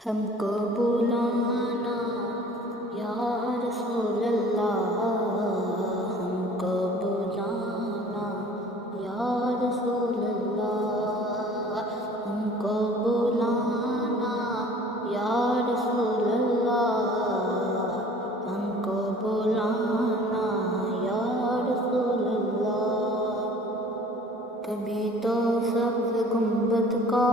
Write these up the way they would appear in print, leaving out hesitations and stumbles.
ہم کو بلانا یا رسول اللہ، ہم کو بلانا یا رسول اللہ، ہم کو بلانا یا رسول اللہ، ہم کو بلانا یا رسول اللہ۔ کبھی تو سبز گنبد کا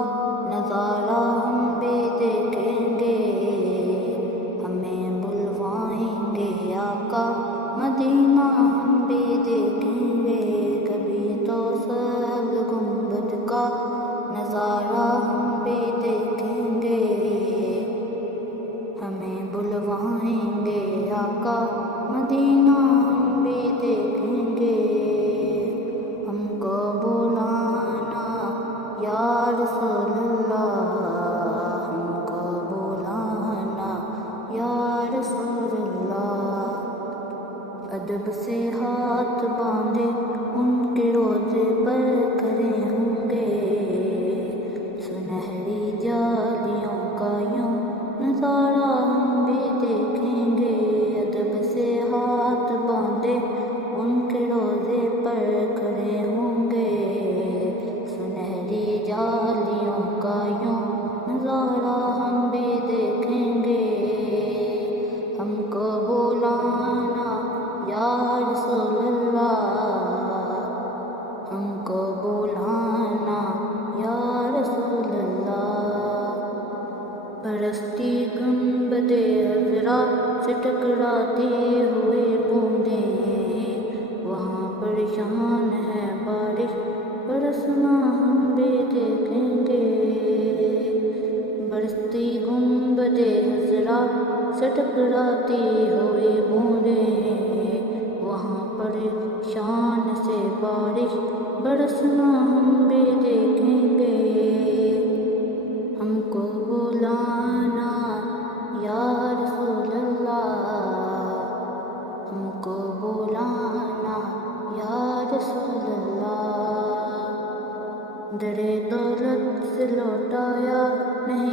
نظارہ ہم بھی دیکھیں گے، ہمیں بلوائیں گے آقا مدینہ ہم بھی دیکھیں گے۔ کبھی تو سبز گنبد کا نظارہ ہم بھی دیکھیں گے، ہمیں بلوائیں گے آقا مدینہ ہم بھی دیکھیں گے۔ ہم کو بلانا یا رسول اللہ، ہم کو بلانا یا رسول اللہ۔ ادب سے ہاتھ باندھے ان کے روضے پر کھڑے ہوں گے، سنہری جالیوں کا یوں نظارہ ہم بھی دیکھیں گے۔ ادب سے ہاتھ باندھے ان کے روضے پر کھڑے ہوں گے، سنہری جالیوں کا یوں نظارہ ہم بھی دیکھیں گے۔ ہم کو بلانا یا رسول اللہ، ہم کو بلانا یا رسول اللہ۔ برستی گنبد عذرا سے ٹکراتی ہوئی بوندیں، وہاں پریشان ہے بارش برسنا ہم بھی دیکھیں گے۔ برستی گنبد عذرا سے ٹکراتی ہوئی بوندیں، وہاں پریشان سے بارش برسنا ہم بھی دیکھیں گے۔ ہم کو بلانا یا رسول اللہ، ہم کو بلانا یا رسول اللہ۔ در دولت سے لوٹایا نہیں